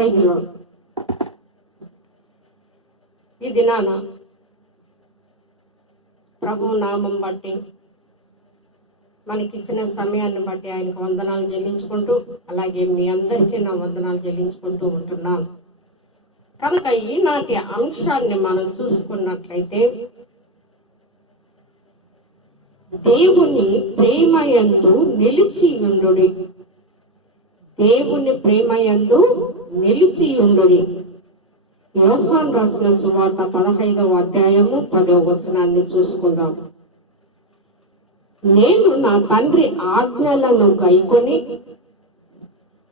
Praise ఈ దినాన ప్రభు నామం బట్టి మనకిచ్చిన సమయాన్ని బట్టి ఆయనకు వందనాలు చెల్లించుకుంటూ అలాగే మీ అందరికీ నా వందనాలు చెల్లించుకుంటూ ఉంటున్నాను. కనుక ఈనాటి అంశాన్ని మనం చూసుకున్నట్లయితే దేవుని ప్రేమయందు నిలిచి ఉండు దేవుని ప్రేమయందు నిలిచి ఉండు యోహాన్ రాసిన సువార్త పదహైదవ అధ్యాయము పదవ వచనాన్ని చూసుకుందాం. నేను నా తండ్రి ఆజ్ఞలను గైకొని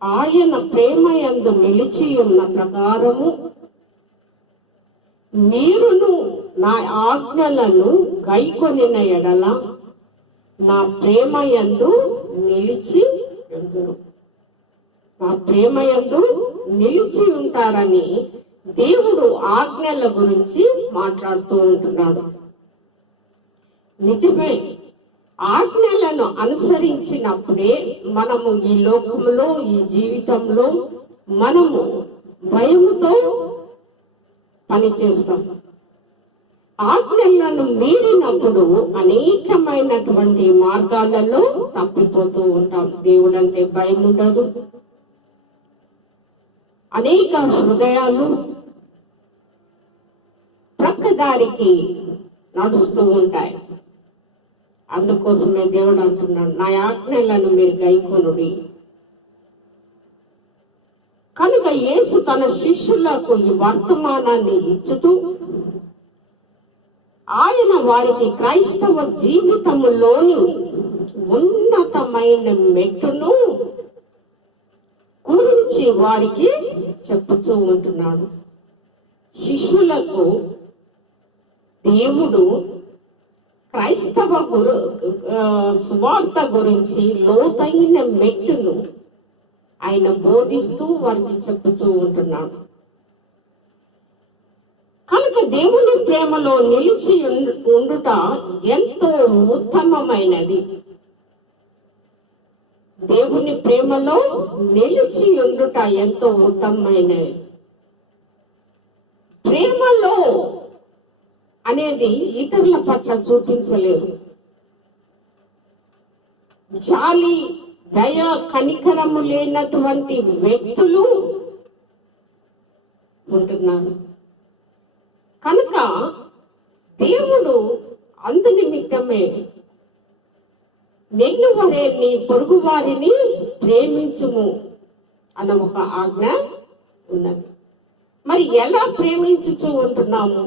ఆయన ప్రేమయందు నిలిచి ఉన్న ప్రకారము మీరును నా ఆజ్ఞలను గైకొనిన ఎడల నా ప్రేమయందు నిలిచి ఉందురు నా ప్రేమయందు నిలిచి ఉంటారని దేవుడు ఆజ్ఞల గురించి మాట్లాడుతూ ఉంటున్నాడు. నిజమే ఆజ్ఞలను అనుసరించినప్పుడే మనము ఈ లోకంలో ఈ జీవితంలో మనము భయముతో పనిచేస్తాం. ఆజ్ఞలను మీరినప్పుడు అనేకమైనటువంటి మార్గాలలో తప్పిపోతూ ఉంటాం. దేవుడంటే భయం ఉండదు అనేక హృదయాలు ప్రక్కదారికి నడుస్తూ ఉంటాయి. అందుకోసమే దేవుడు అంటున్నాడు నా ఆజ్ఞలను మీరు గైకొనుడి. కనుక యేసు తన శిష్యులకు ఈ వర్తమానాన్ని ఇచ్చుతూ ఆయన వారికి క్రైస్తవ జీవితంలోని ఉన్నతమైన మెట్టును గురించి వారికి చెప్పుతూ ఉంటున్నాడు. శిష్యులకు దేవుడు క్రైస్తవ గురు సువార్త గురించి లోతైన మెట్టును ఆయన బోధిస్తూ వారికి చెప్పుతూ ఉంటున్నాడు. కనుక దేవుని ప్రేమలో నిలిచి ఉండుట ఎంతో ఉత్తమమైనది. దేవుని ప్రేమలో నిలిచి ఉండుట ఎంతో ఉత్తమమైనది. ప్రేమలో అనేది ఇతరుల పట్ల చూపించలేదు జాలి దయ కనికరము లేనటువంటి వ్యక్తులు ఉంటున్నారు. కనుక దేవుడు అందు నిమిత్తమే నిన్ను వలె నీ పొరుగు వారిని ప్రేమించుము అన్న ఒక ఆజ్ఞ ఉన్నది. మరి ఎలా ప్రేమించుచూ ఉంటున్నాము?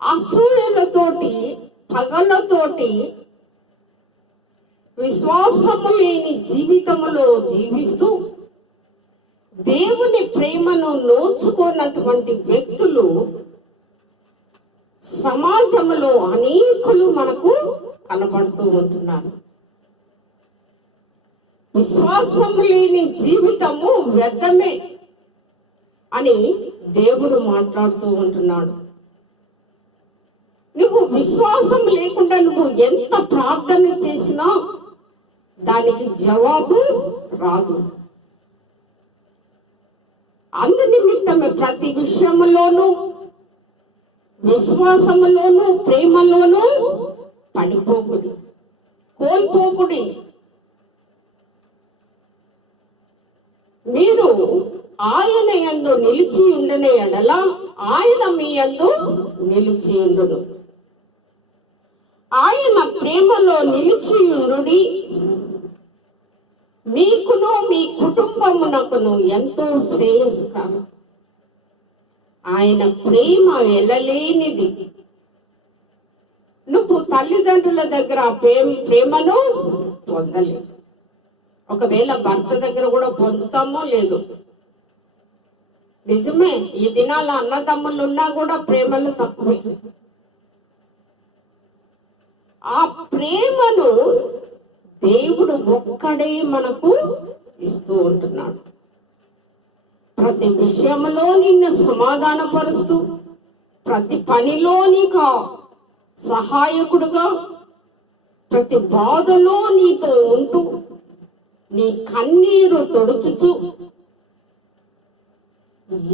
అసూయలతోటి పగలతోటి విశ్వాసము లేని జీవితములో జీవిస్తూ దేవుని ప్రేమను నోచుకున్నటువంటి వ్యక్తులు సమాజంలో అనేకులు మనకు కనబడుతూ ఉంటున్నారు విశ్వాసం లేని జీవితము వ్యర్థమే అని దేవుడు మాట్లాడుతూ ఉంటున్నాడు. నువ్వు విశ్వాసం లేకుండా నువ్వు ఎంత ప్రార్థన చేసినా దానికి జవాబు రాదు. అందు నిమిత్తమే ప్రతి విషయంలోనూ విశ్వాసంలోనూ ప్రేమలోనూ పడిపోకుడి. కోల్పోకుడి. మీరు ఆయన యందు నిలిచి ఉండనే ఎడల ఆయన మీ యందు నిలిచి ఉండును. ఆయన ప్రేమలో నిలిచి ఉండుడి. మీకును మీ కుటుంబమునకును ఎంతో శ్రేయస్కరం. ఆయన ప్రేమ వెళ్ళలేనిది నువ్వు తల్లిదండ్రుల దగ్గర ప్రేమ ప్రేమను పొందలేవు. ఒకవేళ భర్త దగ్గర కూడా పొందుతామో లేదు. నిజమే ఈ దినాల అన్నదమ్ములు ఉన్నా కూడా ప్రేమలు తక్కువే. ఆ ప్రేమను దేవుడు ఒక్కడే మనకు ఇస్తూ ఉంటున్నాడు. ప్రతి విషయంలో నిన్ను సమాధానపరుస్తూ ప్రతి పనిలో నీకు సహాయకుడుగా ప్రతి బాధలో నీతో ఉంటూ నీ కన్నీరు తొడుచుచు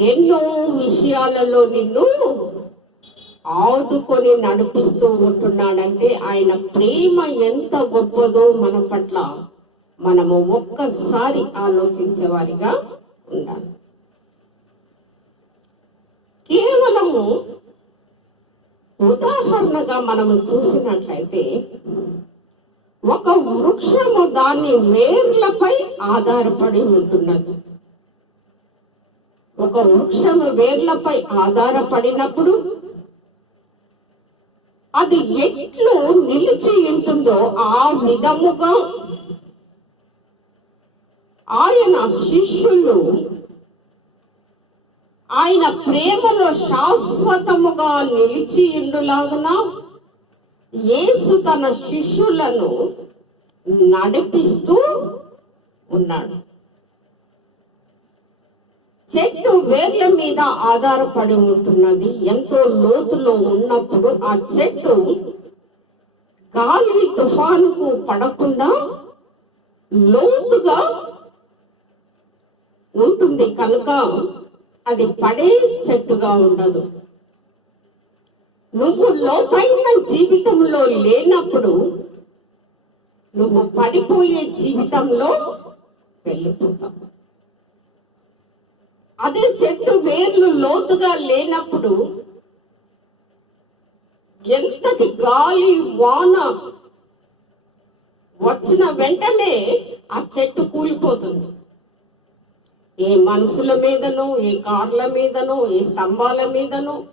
ఎన్నో విషయాలలో నిన్ను ఆదుకొని నడిపిస్తూ ఉంటున్నాడంటే ఆయన ప్రేమ ఎంత గొప్పదో మన పట్ల మనము ఒక్కసారి ఆలోచించేవారిగా ఉండాలి. కేవలము ఉదాహరణగా మనము చూసినట్లయితే ఒక వృక్షము దాని వేర్లపై ఆధారపడి ఉంటున్నది. ఒక వృక్షము వేర్లపై ఆధారపడినప్పుడు అది ఎట్లు నిలిచి ఉంటుందో ఆ విధముగా ఆయన శిష్యులు ఆయన ప్రేమలో శాశ్వతముగా నిలిచి ఇండులాగున యేసు తన శిష్యులను నడిపిస్తూ ఉన్నాడు. చెట్టు వేర్ల మీద ఆధారపడి ఉంటున్నది. ఎంతో లోతులో ఉన్నప్పుడు ఆ చెట్టు గాలి తుఫానుకు పడకుండా లోతుగా ఉంటుంది. కనుక అది పడే చెట్టుగా ఉండదు. నువ్వు లోపైన జీవితంలో లేనప్పుడు నువ్వు పడిపోయే జీవితంలో వెళ్ళిపోతావు. అదే చెట్టు వేర్లు లోతుగా లేనప్పుడు ఎంతటి గాలి వాన వచ్చిన వెంటనే ఆ చెట్టు కూలిపోతుంది. ఏ మనుషుల మీదనో ఏ కార్ల మీదనో ఏ స్తంభాల మీదనో.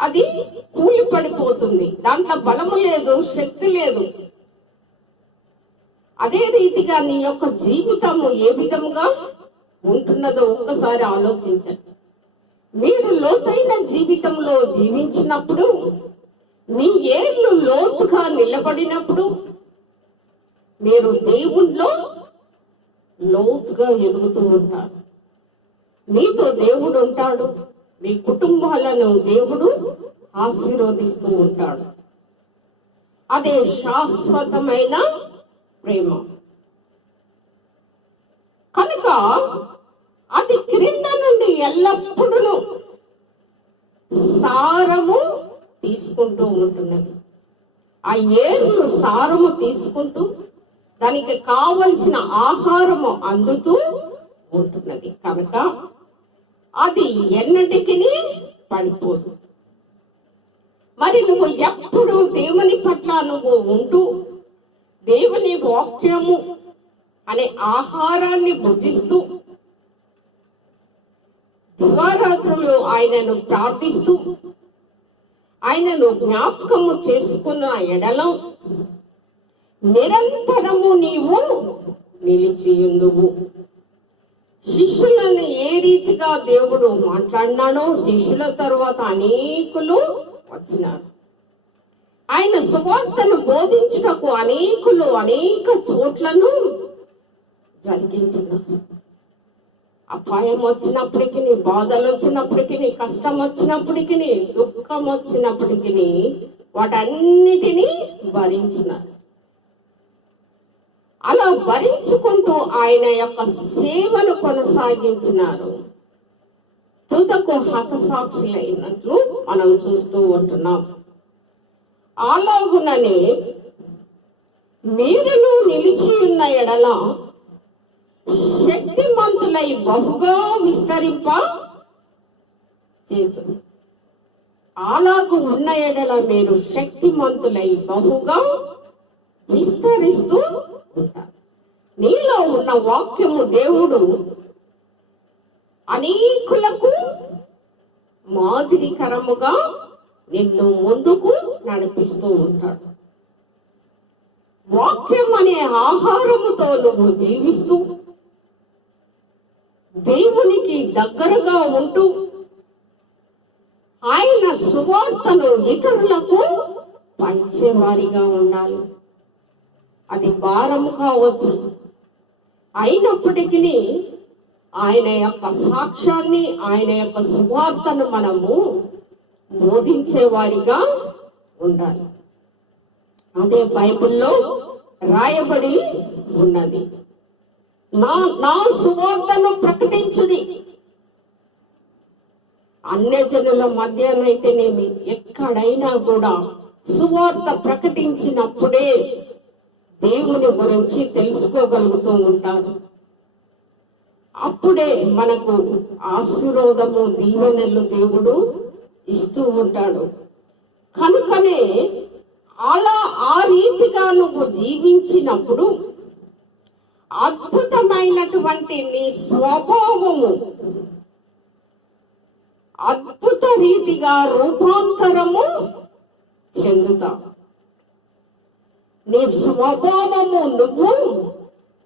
అది కూలి పడిపోతుంది. దాంట్లో బలము లేదు శక్తి లేదు. అదే రీతిగా నీ యొక్క జీవితము ఏ విధముగా ఉంటున్నదో ఒక్కసారి ఆలోచించండి. మీరు లోతైన జీవితంలో జీవించినప్పుడు మీ ఏర్లు లోతుగా నిలబడినప్పుడు మీరు దేవుణ్ణిలో లోతుగా ఎదుగుతూ ఉన్నారు మీతో దేవుడు ఉంటాడు మీ కుటుంబాలను దేవుడు ఆశీర్వదిస్తూ ఉంటాడు. అదే శాశ్వతమైన ప్రేమ. కనుక అది క్రింద నుండి ఎల్లప్పుడూ సారము తీసుకుంటూ ఉంటున్నది. ఆ ఏర్లు సారము తీసుకుంటూ దానికి కావలసిన ఆహారము అందుతూ ఉంటున్నది. కనుక అది ఎన్నటికి పడిపోదు. మరి నువ్వు ఎప్పుడు దేవుని పట్ల నువ్వు ఉంటూ దేవుని వాక్యము అనే ఆహారాన్ని భుజిస్తూ దివారాత్రులు ఆయనను ప్రార్థిస్తూ ఆయనను జ్ఞాపకము చేసుకున్న ఎడలం నిరంతరము నీవు నిలిచియుందువు. శిష్యులను ఏ రీతిగా దేవుడు మాట్లాడినాడో శిష్యుల తరువాత అనేకులు వచ్చినారు. ఆయన సువార్తను బోధించుటకు అనేకులు అనేక చోట్లను జరిగించినారు. అపాయం వచ్చినప్పటికీ బాధలు వచ్చినప్పటికీ కష్టం వచ్చినప్పటికీ దుఃఖం వచ్చినప్పటికీ వాటన్నిటినీ భరించినారు. అలా భరించుకుంటూ ఆయన యొక్క సేవను కొనసాగించినారు. తుదకు హతసాక్షులైనట్లు మనం చూస్తూ ఉంటున్నాం. అలాగుననే మీరును నిలిచి ఉన్న ఎడల శక్తిమంతులై బహుగా విస్తరింప చేతు. అలాగు ఉన్న ఎడల మీరు శక్తిమంతులై బహుగా విస్తరిస్తూ నీలో ఉన్న వాక్యము దేవుడు అనేకులకు మాదిరికరముగా నిన్ను ముందుకు నడిపిస్తూ ఉంటాడు. వాక్యం అనే ఆహారముతో నువ్వు జీవిస్తూ దేవునికి దగ్గరగా ఉంటూ ఆయన సువార్తను ఇతరులకు పంచేవారిగా ఉండాలి. అది భారము కావచ్చు. అయినప్పటికీ ఆయన యొక్క సాక్ష్యాన్ని ఆయన యొక్క సువార్తను మనము బోధించేవారిగా ఉండాలి. అదే బైబిల్లో రాయబడి ఉన్నది. నా నా సువార్తను ప్రకటించుడి. అన్యజనుల మధ్యనైతేనేమి ఎక్కడైనా కూడా సువార్త ప్రకటించినప్పుడే దేవుని గురించి తెలుసుకోగలుగుతూ ఉంటాం అప్పుడే మనకు ఆశీర్వాదము దీవెనలు దేవుడు ఇస్తూ ఉంటాడు. కనుకనే అలా ఆ రీతిగా నువ్వు జీవించినప్పుడు అద్భుతమైనటువంటి నీ స్వభావము అద్భుత రీతిగా రూపాంతరము చెందుతావు. నీ స్వభావము నువ్వు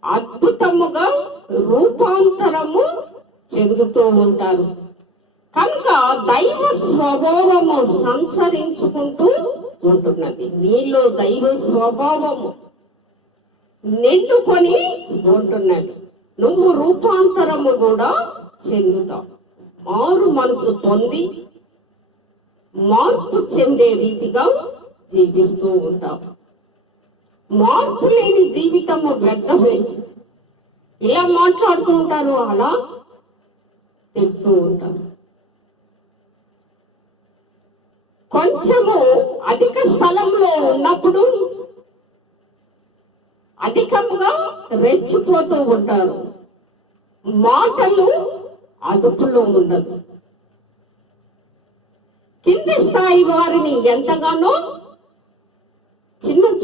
అద్భుతముగా రూపాంతరము చెందుతూ ఉంటారు కనుక దైవ స్వభావము సంచరించుకుంటూ ఉంటున్నది. నీలో దైవ స్వభావము నిండుకొని ఉంటున్నది. నువ్వు రూపాంతరము కూడా చెందుతావు. మారు మనసు పొంది మార్పు చెందే రీతిగా జీవిస్తూ ఉంటావు. మార్పు లేని జీవితము వ్యర్థమే. ఇలా మాట్లాడుతూ ఉంటారు అలా? తింటూ ఉంటారు. కొంచెము అధిక స్థలంలో ఉన్నప్పుడు అధికంగా రెచ్చిపోతూ ఉంటారు. మాటలు అదుపులో ఉండదు. కింది స్థాయి వారిని ఎంతగానో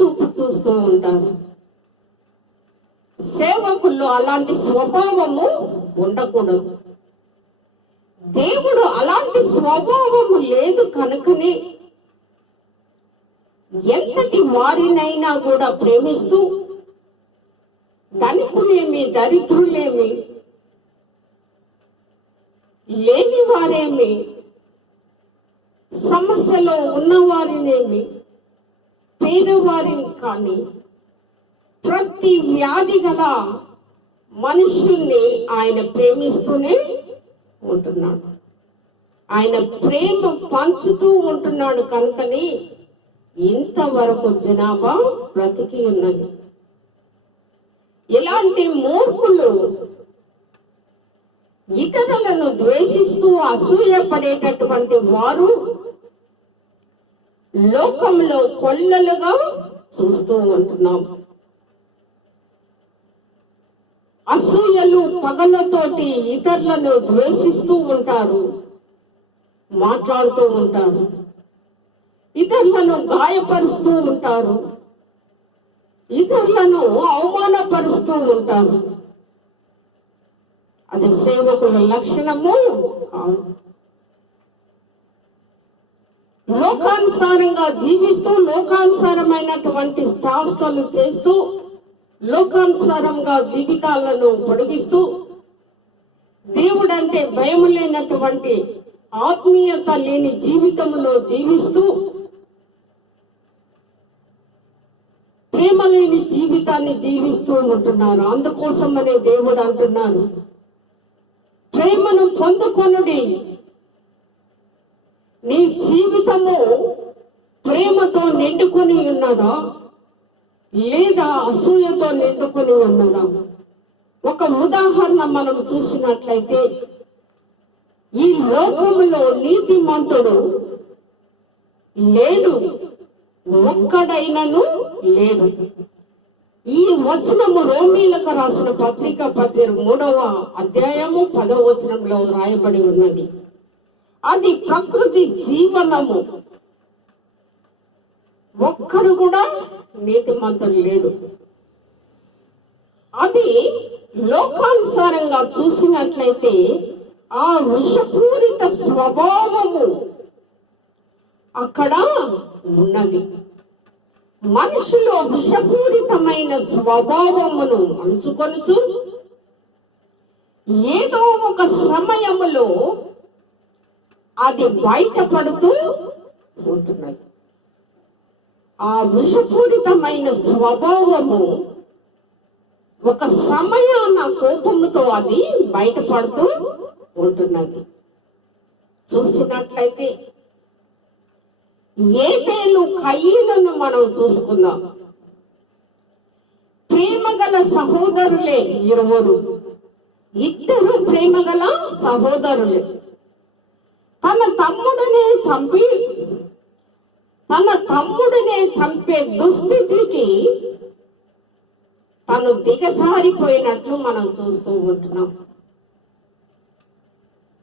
చూపు చూస్తూ ఉంటారు. సేవకుల్లో అలాంటి స్వభావము ఉండకూడదు. దేవుడు అలాంటి స్వభావము లేదు కనుకనే ఎంతటి వారినైనా కూడా ప్రేమిస్తూ ధనికులేమి దరిద్రులేమి లేని వారేమి సమస్యలో ఉన్నవారినేమి పేదవారిని కానీ ప్రతి వ్యాధి గల మనుషుల్ని ఆయన ప్రేమిస్తూనే ఉంటున్నాడు. ఆయన ప్రేమ పంచుతూ ఉంటున్నాడు కనుకని ఇంతవరకు జనాభా బ్రతికి ఉన్నది. ఇలాంటి మూర్ఖులు ఇతరులను ద్వేషిస్తూ అసూయ పడేటటువంటి వారు లోకంలో కొల్లలుగా చూస్తూ ఉంటున్నాం. అసూయలు పగలతోటి ఇతరులను ద్వేషిస్తూ ఉంటారు మాట్లాడుతూ ఉంటారు ఇతరులను గాయపరుస్తూ ఉంటారు ఇతరులను అవమానపరుస్తూ ఉంటారు. అది సేవకుల లక్షణము కాదు. లోకానుసారంగా జీవిస్తూ లోకానుసారమైనటువంటి చేష్టలు చేస్తూ లోకానుసారంగా జీవితాలను పొడిగిస్తూ దేవుడంటే భయం లేనటువంటి ఆత్మీయత లేని జీవితంలో జీవిస్తూ ప్రేమ లేని జీవితాన్ని జీవిస్తూ ఉంటున్నారు. అందుకోసమనే దేవుడు అంటున్నాను ప్రేమను పొందుకొనుడి. నీ జీవితము ప్రేమతో నిండుకొని ఉన్నదా? లేదా అసూయతో నిండుకొని ఉన్నదా? ఒక ఉదాహరణ మనం చూసినట్లయితే ఈ లోకములో నీతిమంతుడు లేడు ఒక్కడైనను లేడు. ఈ వచనము రోమీలకు రాసిన పత్రిక పత్రిక మూడవ అధ్యాయము పదవ వచనంలో రాయబడి ఉన్నది. అది ప్రకృతి జీవనము. ఒక్కడు కూడా నీతిమంతుడు లేడు. అది లోకానుసారంగా చూసినట్లయితే ఆ విషపూరిత స్వభావము అక్కడ ఉన్నది. మనుషులో విషపూరితమైన స్వభావమును అలుచుకొనుచు ఏదో ఒక సమయములో అది బయటపడుతూ ఉంటున్నాయి. ఆ విషపూరితమైన స్వభావము ఒక సమయాన కోపముతో అది బయటపడుతూ ఉంటున్నది. చూసినట్లయితే ఏ పేలు కయ్యలను మనం చూసుకుందాం. ప్రేమగల సహోదరులే ఇరువురు. ఇద్దరు ప్రేమగల సహోదరులే. తన తమ్ముడిని చంపి తన తమ్ముడిని చంపే దుస్థితికి తను దిగజారిపోయినట్లు మనం చూస్తూ ఉంటున్నాం.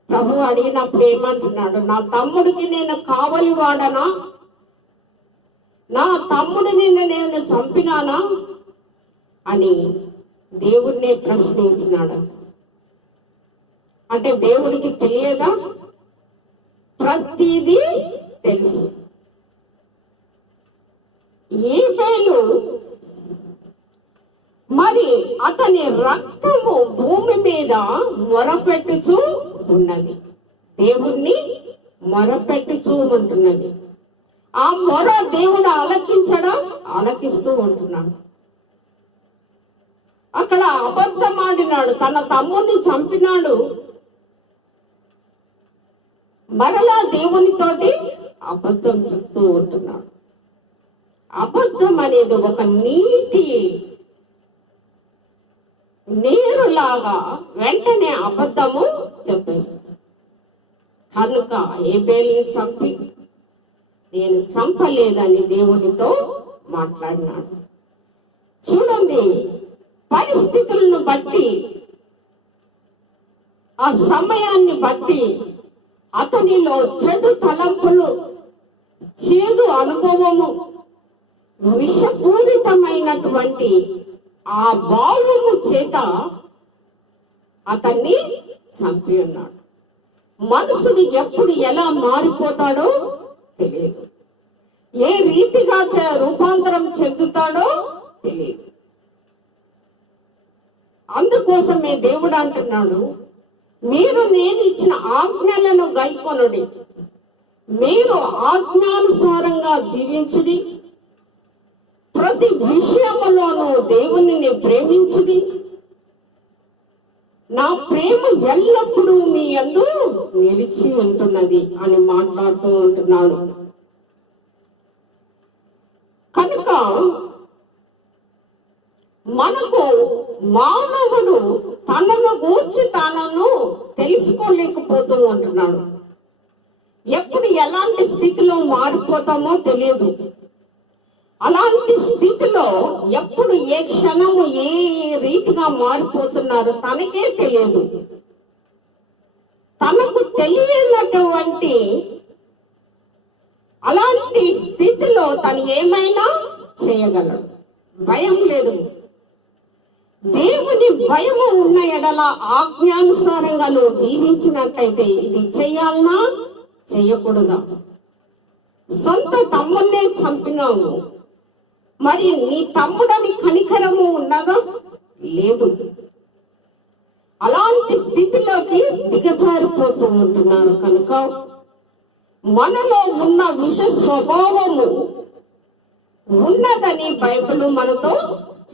ప్రభు అడిగినప్పుడు ఏమంటున్నాడు? నా తమ్ముడికి నేను కావలి వాడనా? నా తమ్ముడిని నేను చంపినానా? అని దేవుడినే ప్రశ్నించినాడు. అంటే దేవుడికి తెలియదా? ప్రతిదీ తెలుసు. ఏబేలు మరి అతని రక్తము భూమి మీద మొరపెట్టుచూ ఉన్నది. దేవుణ్ణి మొరపెట్టుచూ ఉంటున్నది. ఆ మొర దేవుడు ఆలకించడం ఆలకిస్తూ ఉంటున్నాడు. అక్కడ అబద్ధమాడినాడు తన తమ్ముని చంపినాడు. మరలా దేవునితోటి అబద్ధం చెప్తూ ఉంటున్నాం అబద్ధం అనేది ఒక నీటి నీరులాగా వెంటనే అబద్ధము చెప్పేస్తుంది కనుక ఏ బేల్ని చంపి నేను చంపలేదని దేవునితో మాట్లాడినాడు. చూడండి పరిస్థితులను బట్టి ఆ సమయాన్ని బట్టి అతనిలో చెడు తలంపులు చేదు అనుభవము విషపూరితమైనటువంటి ఆ భావము చేత అతన్ని చంపి ఉన్నాడు. మనుషుడు ఎప్పుడు ఎలా మారిపోతాడో తెలియదు. ఏ రీతిగా రూపాంతరం చెందుతాడో తెలియదు. అందుకోసమే దేవుడు అంటున్నాడు మీరు నేను ఇచ్చిన ఆజ్ఞలను గైకొనుడి. మీరు ఆజ్ఞానుసారంగా జీవించుడి. ప్రతి విషయములోనూ దేవునిని ప్రేమించుడి. నా ప్రేమ ఎల్లప్పుడూ మీ అందు నిలిచి ఉంటున్నది అని మాట్లాడుతూ ఉంటున్నాడు. కనుక మనకు మానవుడు తనను గూర్చి తనను తెలుసుకోలేకపోతూ ఉంటున్నాడు ఎప్పుడు ఎలాంటి స్థితిలో మారిపోతామో తెలియదు. అలాంటి స్థితిలో ఎప్పుడు ఏ క్షణము ఏ రీతిగా మారిపోతున్నారో తనకే తెలియదు. తనకు తెలియనటువంటి అలాంటి స్థితిలో తను ఏమైనా చేయగలడు. భయం లేదు. దేవుని భయము ఉన్న ఎడల ఆజ్ఞానుసారంగా నువ్వు జీవించినట్లయితే ఇది చేయాలనా? చేయకూడదా? సొంత తమ్మున్నే చంపినావు. మరి నీ తమ్ముడని కనికరము ఉన్నదా? లేదు. అలాంటి స్థితిలోకి దిగజారిపోతూ ఉంటున్నారు కనుక మనలో ఉన్న విష స్వభావము ఉన్నదని బైబిల్ మనతో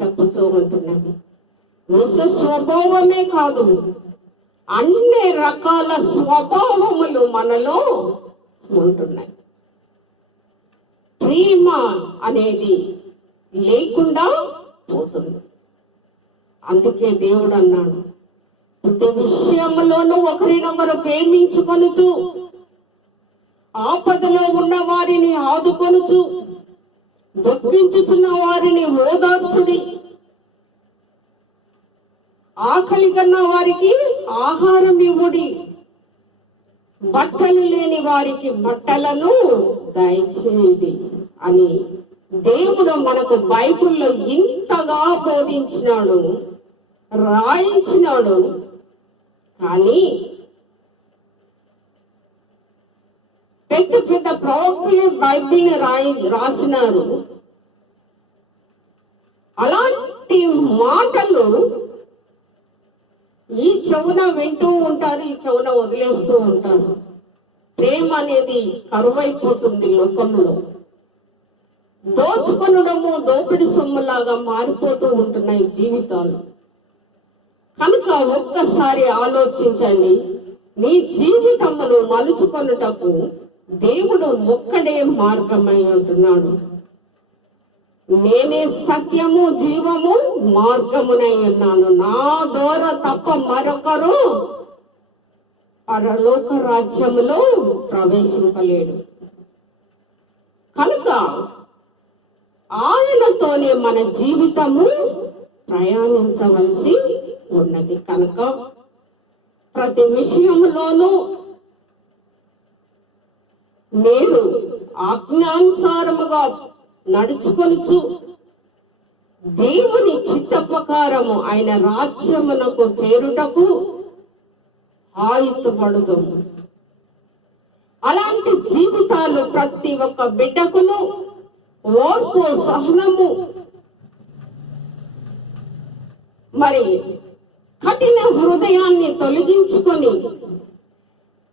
చెప్పుతూ ఉంటున్నాను విష స్వభావమే కాదు. అన్ని రకాల స్వభావములు మనలో ఉంటున్నాయి. ప్రేమ అనేది లేకుండా పోతుంది. అందుకే దేవుడు అన్నాడు ప్రతి విషయంలోనూ ఒకరినొకరు ప్రేమించుకొనుచు ఆపదలో ఉన్న వారిని ఆదుకొనుచు దుఃఖించుచున్న వారిని ఓదార్చుడి. ఆకలి కన్న వారికి ఆహారం ఇవ్వుడి. బట్టలు లేని వారికి బట్టలను దయచేయుడి అని దేవుడు మనకు బైబిల్లో ఇంతగా బోధించినాడు రాయించినాడు. కానీ పెద్ద పెద్ద ప్రవక్తలు బైబిల్ని రాయి రాసినారు. అలాంటి మాటలు ఈ చెవున వింటూ ఉంటారు ఈ చెవున వదిలేస్తూ ఉంటారు. ప్రేమ అనేది కరువైపోతుంది లోకంలో. దోచుకొనడము దోపిడి సొమ్ములాగా మారిపోతూ ఉంటున్నాయి జీవితాలు. కనుక ఒక్కసారి ఆలోచించండి నీ జీవితమును మలుచుకొనుటకు దేవుడు ఒక్కడే మార్గమై ఉంటున్నాడు. నేనే సత్యము జీవము మార్గమునై ఉన్నాను. నా ద్వారా తప్ప మరొకరు పరలోక రాజ్యములో ప్రవేశింపలేడు. కనుక ఆయనతోనే మన జీవితము ప్రయాణించవలసి ఉన్నది. కనుక ప్రతి విషయంలోనూ మీరు ఆజ్ఞానుసారముగా నడుచుకొనుచు. దేవుని చిత్త ప్రకారము ఆయన రాజ్యమునకు చేరుటకు ఆయుత్తపడుదు అలాంటి జీవితాలు ప్రతి ఒక్క బిడ్డకును ఓర్పు సహనము మరి కఠిన హృదయాన్ని తొలగించుకొని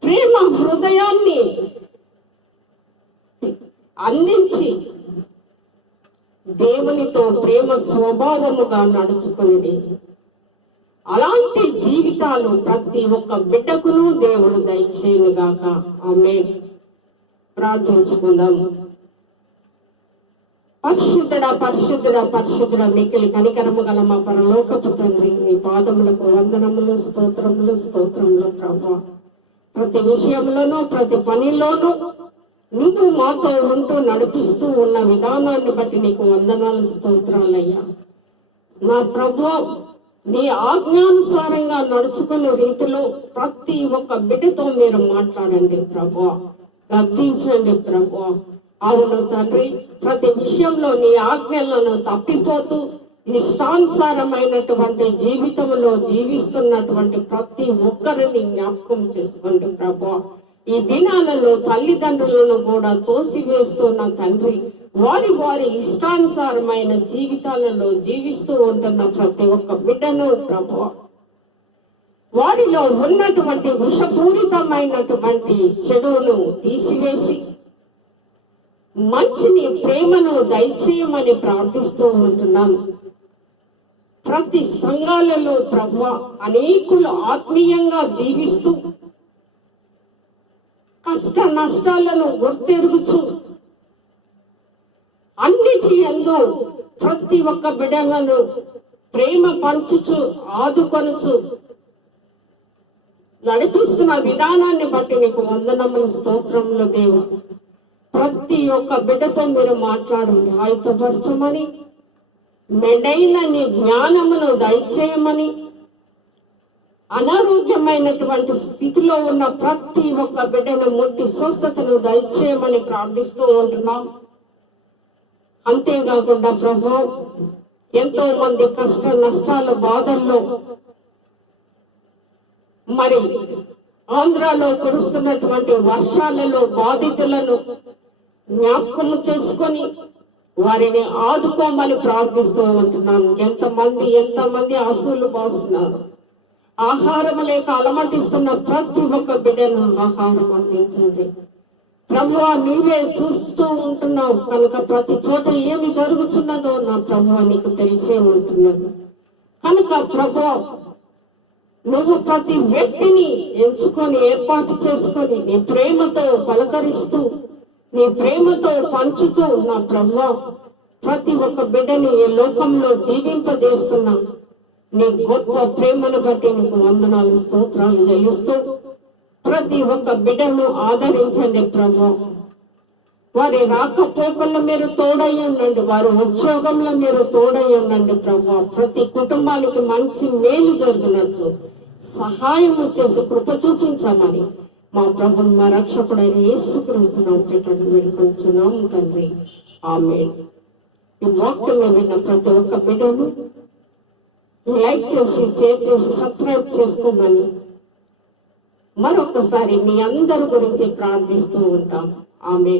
ప్రేమ హృదయాన్ని అందించి దేవునితో ప్రేమ స్వభావముగా నడుచుకుని అలాంటి జీవితాలు ప్రతి ఒక్క బిడ్డకును దేవుడు దయచేయునుగాక. ఆమె ప్రార్థించుకుందాం. పరిశుద్ధుడ పరిశుద్ధుడ పరిశుద్ధుడ మిక్కిలి కనికరము గల మా పరలోకపు తండ్రి మీ పాదములకు వందనములు స్తోత్రములు స్తోత్రములు ప్రభా. ప్రతి విషయంలోనూ ప్రతి పనిలోనూ నువ్వు మాతో ఉంటూ నడిపిస్తూ ఉన్న విధానాన్ని బట్టి నీకు వందనాలు స్తోత్రాలయ్యా. నా ప్రభు నీ ఆజ్ఞానుసారంగా నడుచుకునే రీతిలో ప్రతి ఒక్క బిడ్డతో మీరు మాట్లాడండి ప్రభు గద్దించండి ప్రభు అవును తండ్రి ప్రతి విషయంలో నీ ఆజ్ఞలను తప్పిపోతూ ఇష్టానుసారమైనటువంటి జీవితంలో జీవిస్తున్నటువంటి ప్రతి ఒక్కరిని జ్ఞాపకం చేసుకోండి ప్రభు ఈ దినాలలో తల్లిదండ్రులను కూడా తోసివేస్తున్న తండ్రి వారి వారి ఇష్టానుసారమైన జీవితాలలో జీవిస్తూ ఉంటున్న ప్రతి ఒక్క బిడ్డను ప్రభు. వారిలో ఉన్నటువంటి విషపూరితమైనటువంటి చెడును తీసివేసి మంచిని ప్రేమను దయచేయమని ప్రార్థిస్తూ ఉంటున్నాం. ప్రతి సంఘాలలో ప్రభు అనేకులు ఆత్మీయంగా జీవిస్తూ కష్ట నష్టాలను గుర్తెరుగుచు. అన్నిటి ఎందు ప్రతి ఒక్క బిడలను ప్రేమ పంచుచు ఆదుకొనుచు. నడిపిస్తున్న విధానాన్ని బట్టి నీకు వందనములు స్తోత్రంలో దేవు. ప్రతి ఒక్క బిడ్డతో మీరు మాట్లాడండి ఆయుధపరచమని మెడైన నీ జ్ఞానమును దయచేయమని. అనారోగ్యమైనటువంటి స్థితిలో ఉన్న ప్రతి ఒక్క బిడ్డను ముట్టి స్వస్థతను దయచేయమని ప్రార్థిస్తూ ఉంటున్నాం. అంతేకాకుండా ప్రభు ఎంతో మంది కష్ట నష్టాల బాధల్లో మరి ఆంధ్రాలో కురుస్తున్నటువంటి వర్షాలలో బాధితులను జ్ఞాపకం చేసుకొని వారిని ఆదుకోమని ప్రార్థిస్తూ ఉంటున్నాను ఎంతమంది ఎంతమంది అసూలు బాస్తున్నారు. ఆహారం లేక అలమటిస్తున్న ప్రతి ఒక్క బిడ్డను ఆహారం అందించండి. ప్రభు నీవే చూస్తూ ఉంటున్నావు. కనుక ప్రతి చోట ఏమి జరుగుతున్నదో నా ప్రభు నీకు తెలిసే ఉంటున్నాను కనుక ప్రభు నువ్వు ప్రతి వ్యక్తిని ఎంచుకొని ఏర్పాటు చేసుకొని నీ ప్రేమతో పలకరిస్తూ నీ ప్రేమతో పంచుతూ నా ప్రభు ప్రతి ఒక్క బిడ్డని ఈ లోకంలో జీవింపజేస్తున్నా. నీ గొప్ప ప్రేమను బట్టి నీకు వందనాలు స్తోత్రాలు చేయిస్తూ ప్రతి ఒక్క బిడ్డను ఆదరించండి ప్రభు. వారి రాకపోకల్లో మీరు తోడై ఉండండి వారి ఉద్యోగంలో మీరు తోడై ఉండండి ప్రభు. ప్రతి కుటుంబానికి మంచి మేలు జరిగినట్లు సహాయం చేసి కృప చూపించామని మా ప్రభు మా రక్షకుడైన యేసు క్రీస్తున్నట్టు వేడుకొంచున్నాం తండ్రి. ఆమె ఈ వాక్యం విన్న ప్రతి ఒక్క బిడ్డను లైక్ చేసి షేర్ చేసి సబ్స్క్రైబ్ చేసుకోమని మరొకసారి మీ అందరి గురించి ప్రార్థిస్తూ ఉంటాం. ఆమె